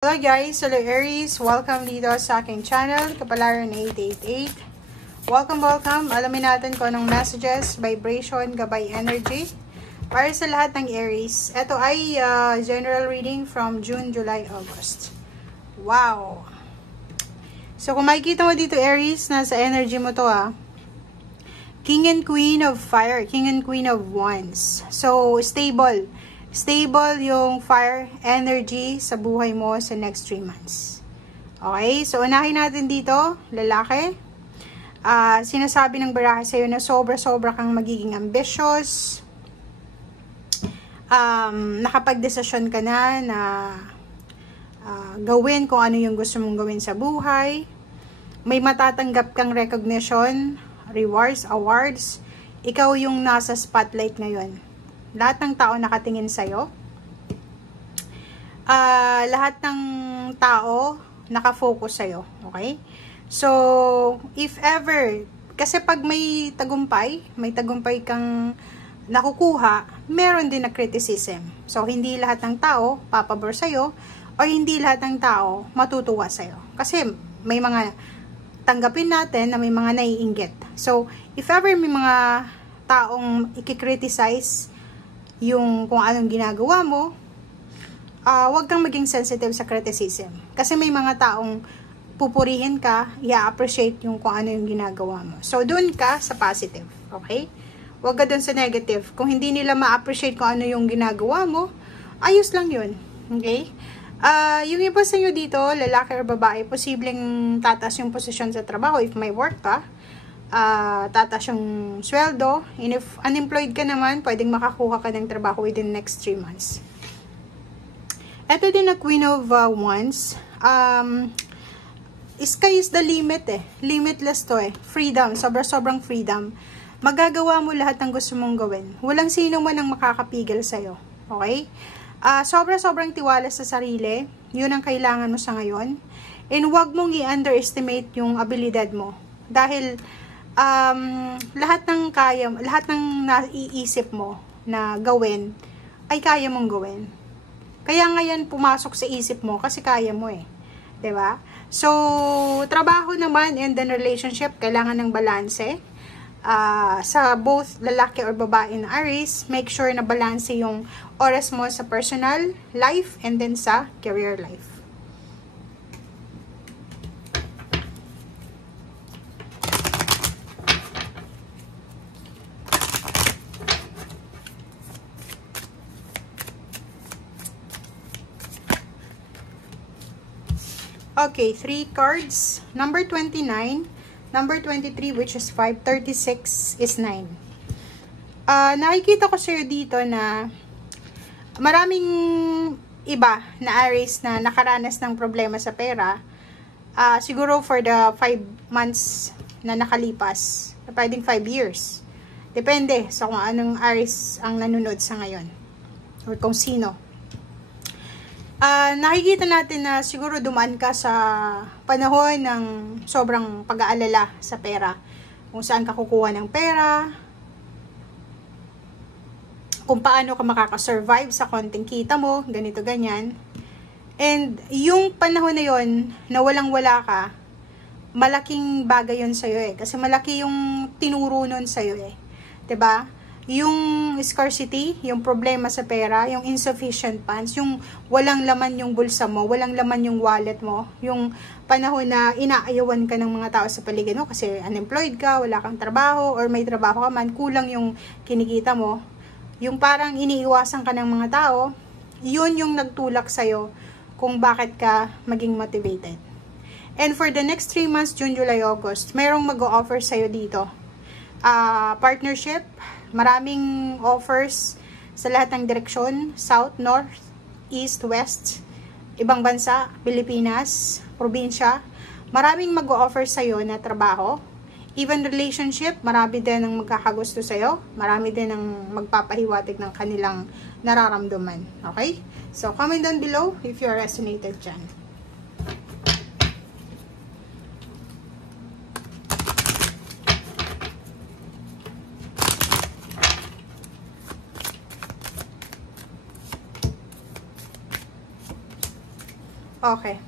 Hello guys! Hello Aries! Welcome dito sa aking channel, Kapalaran 888. Welcome! Alamin natin kung anong messages, vibration, gabay energy para sa lahat ng Aries. Ito ay general reading from June, July, August. Wow! So kung makikita mo dito Aries, nasa energy mo to King and Queen of Fire, King and Queen of Wands. So stable yung fire energy sa buhay mo sa next 3 months. Okay? So, unahin natin dito, lalaki. Sinasabi ng baraha sa'yo na sobra-sobra kang magiging ambitious. Nakapag-desisyon ka na gawin kung ano yung gusto mong gawin sa buhay. May matatanggap kang recognition, rewards, awards. Ikaw yung nasa spotlight ngayon. Lahat ng tao nakatingin sa'yo. Lahat ng tao nakafocus sa'yo. Okay? So, if ever, kasi pag may tagumpay kang nakukuha, meron din na criticism. So, hindi lahat ng tao papabor sa'yo, o hindi lahat ng tao matutuwa sa'yo. Kasi may mga tanggapin natin na may mga naiinggit. So, if ever may mga taong ikikriticize yung kung anong ginagawa mo, huwag kang maging sensitive sa criticism. Kasi may mga taong pupurihin ka, i-appreciate yung kung ano yung ginagawa mo. So, dun ka sa positive. Okay? Huwag ka dun sa negative. Kung hindi nila ma-appreciate kung ano yung ginagawa mo, ayos lang yun. Okay? Yung iba sa inyo dito, lalaki or babae, posibleng tataas yung posisyon sa trabaho if may work ka. Tataas yung sweldo, and if unemployed ka naman, pwedeng makakuha ka ng trabaho within the next 3 months. Ito din na Queen of Wands. Sky is the limit limitless to freedom, sobrang freedom. Magagawa mo lahat ng gusto mong gawin. Walang sino man ang makakapigil sa'yo. Okay? Sobrang tiwala sa sarili. Yun ang kailangan mo sa ngayon. And huwag mong i-underestimate yung abilidad mo. Dahil lahat ng naiisip mo na gawin ay kaya mong gawin. Kaya ngayon pumasok sa isip mo kasi kaya mo 'di ba? So, trabaho naman and then relationship, kailangan ng balanse. Sa both lalaki or babae na Aries, make sure na balanse yung oras mo sa personal life and then sa career life. Okay, 3 cards. Number 29, number 23, which is 5, 36 is 9. Nakikita ko sa'yo dito na maraming iba na Aries na nakaranas ng problema sa pera. Siguro for the 5 months na nakalipas. Pwedeng 5 years. Depende sa kung anong Aries ang nanonood sa ngayon. Or kung sino. Nakikita natin na siguro dumaan ka sa panahon ng sobrang pag-aalala sa pera. Kung saan ka kukuha ng pera, kung paano ka makakasurvive sa konting kita mo, ganito, ganyan. And yung panahon na yon na walang-wala ka, malaking bagay yun sa'yo Kasi malaki yung tinuro nun sa'yo 'Di ba? Yung scarcity, yung problema sa pera, yung insufficient funds, yung walang laman yung bulsa mo, walang laman yung wallet mo, yung panahon na inaayawan ka ng mga tao sa paligid mo kasi unemployed ka, wala kang trabaho, or may trabaho ka man, kulang yung kinikita mo, yung parang iniiwasan ka ng mga tao, yun yung nagtulak sa'yo kung bakit ka maging motivated. And for the next 3 months, June, July, August, mayroong mag-o-offer sa'yo dito. Partnership, maraming offers sa lahat ng direksyon, south, north, east, west, ibang bansa, Pilipinas, probinsya. Maraming mag-o-offer sa'yo na trabaho. Even relationship, marami din ang magkakagusto sa'yo. Marami din ang magpapahiwatig ng kanilang nararamdaman. Okay? So, comment down below if you are resonated dyan. Okay.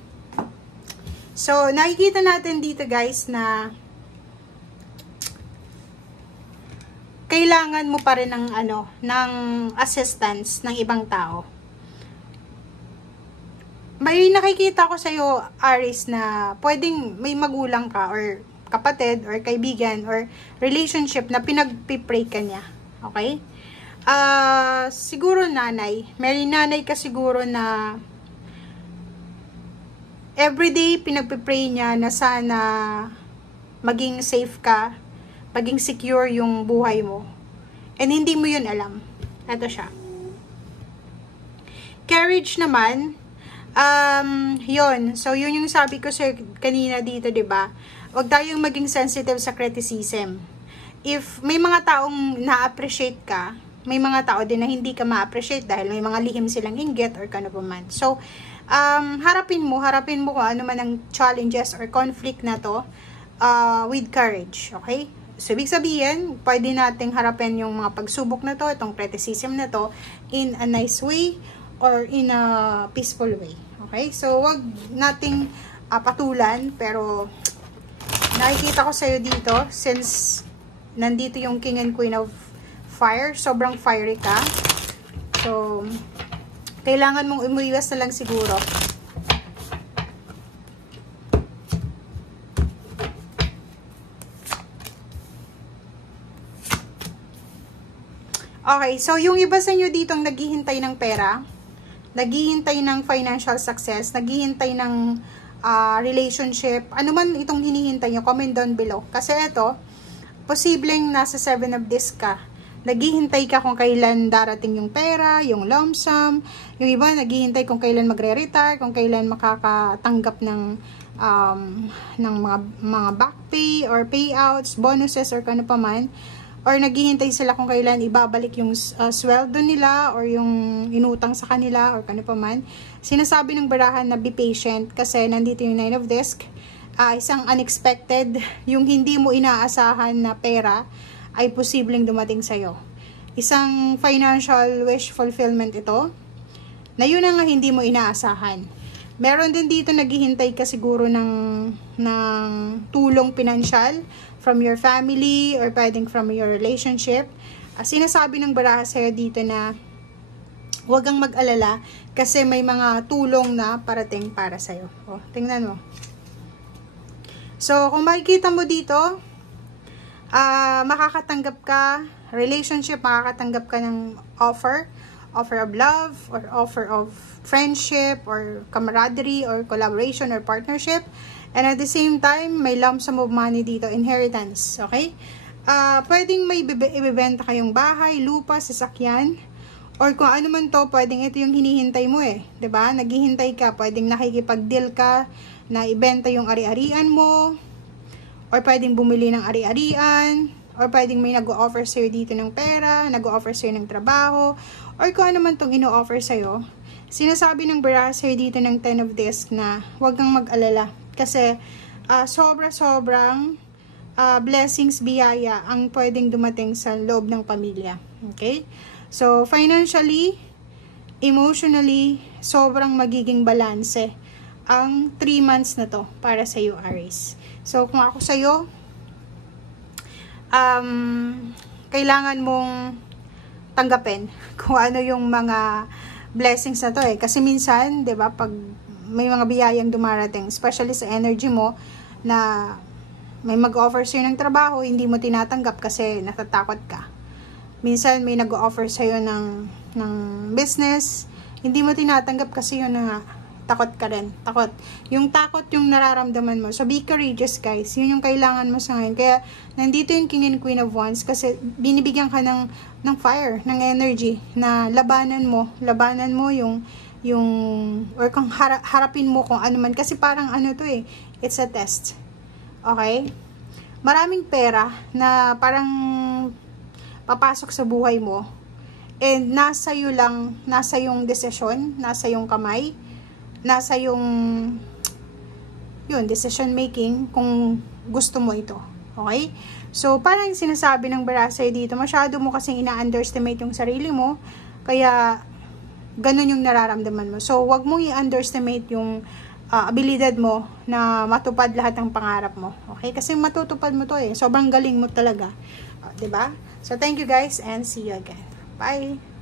So, nakikita natin dito guys na kailangan mo pa rin ng ng assistance ng ibang tao. May nakikita ko sa iyo, Aries, na pwedeng may magulang ka or kapatid or kaibigan or relationship na pinagpipray ka niya. Okay? Siguro nanay. May nanay ka siguro na everyday pinagpipray niya na sana maging safe ka, maging secure yung buhay mo. And hindi mo yun alam. Ito siya. Courage naman, yun. So, yun yung sabi ko sir kanina dito, 'di ba? Huwag tayong maging sensitive sa criticism. If may mga taong na-appreciate ka, may mga tao din na hindi ka ma-appreciate dahil may mga lihim silang inggit or kano pa man. So, harapin mo kung ano man ang challenges or conflict na to with courage, okay? So, ibig sabihin, pwede nating harapin yung mga pagsubok na to, itong criticism na to, in a nice way or in a peaceful way, okay? So, wag nating patulan, pero nakikita ko sa'yo dito, since nandito yung King and Queen of Fire, sobrang fiery ka. So, kailangan mong umuiwas na lang siguro. Okay, so yung iba sa inyo dito ang naghihintay ng pera, naghihintay ng financial success, naghihintay ng relationship, ano man itong hinihintay nyo, comment down below. Kasi ito, posibleng nasa 7 of discs ka. Naghihintay ka kung kailan darating yung pera, yung lump sum. Yung iba, naghihintay kung kailan magre-retire, kung kailan makakatanggap ng mga back pay or payouts, bonuses, or kano pa man. Or naghihintay sila kung kailan ibabalik yung sweldo nila or yung inutang sa kanila or kano pa man. Sinasabi ng barahan na be patient kasi nandito yung 9 of discs. Isang unexpected, yung hindi mo inaasahan na pera ay posibleng dumating sa'yo. Isang financial wish fulfillment ito, na yun ang hindi mo inaasahan. Meron din dito naghihintay ka siguro ng tulong pinansyal from your family or pwedeng from your relationship. Sinasabi ng baraha sa'yo dito na huwag kang mag-alala kasi may mga tulong na parating para sa'yo. O, tingnan mo. So, kung makikita mo dito, makakatanggap ka, relationship, makakatanggap ka ng offer of love, or offer of friendship, or camaraderie, or collaboration, or partnership. And at the same time, may lump sum of money dito, inheritance, okay? Pwedeng may ibebenta kayong bahay, lupa, sasakyan, or kung ano man to, pwedeng ito yung hinihintay mo eh, 'di ba? Naghihintay ka, pwedeng nakikipag-deal ka na ibenta yung ari-arian mo, or pwedeng bumili ng ari-arian, or pwedeng may nag-o-offer sa'yo dito ng pera, nag-o-offer sa'yo ng trabaho, or kung ano man itong ino-offer sa'yo. Sinasabi ng baraha sa'yo dito ng 10 of discs na huwag kang mag-alala. Kasi sobra-sobrang blessings, biyaya ang pwedeng dumating sa loob ng pamilya. Okay? So, financially, emotionally, sobrang magiging balanse ang 3 months na to para sa iyo, Aries. So, kung ako sa'yo, kailangan mong tanggapin kung ano yung mga blessings na to eh. Kasi minsan, 'di ba, pag may mga biyayang dumarating, especially sa energy mo, na may mag-offer sa'yo ng trabaho, hindi mo tinatanggap kasi natatakot ka. Minsan, may nag-offer sa'yo ng business, hindi mo tinatanggap kasi yun na takot ka rin. Takot. Yung takot yung nararamdaman mo. So, be courageous, guys. Yun yung kailangan mo sa ngayon. Kaya, nandito yung King and Queen of Wands kasi binibigyan ka ng fire, ng energy, na labanan mo yung or kung harapin mo kung ano man. Kasi parang ano to eh, it's a test. Okay? Maraming pera na parang papasok sa buhay mo. And nasa yung desisyon, nasa yung kamay, nasa yung decision making kung gusto mo ito. Okay? So, parang sinasabi ng barasay dito, masyado mo kasing ina-underestimate yung sarili mo, kaya ganun yung nararamdaman mo. So, wag mong i-underestimate yung abilidad mo na matupad lahat ng pangarap mo. Okay? Kasi matutupad mo to eh. Sobrang galing mo talaga. 'Di ba? So, thank you guys and see you again. Bye!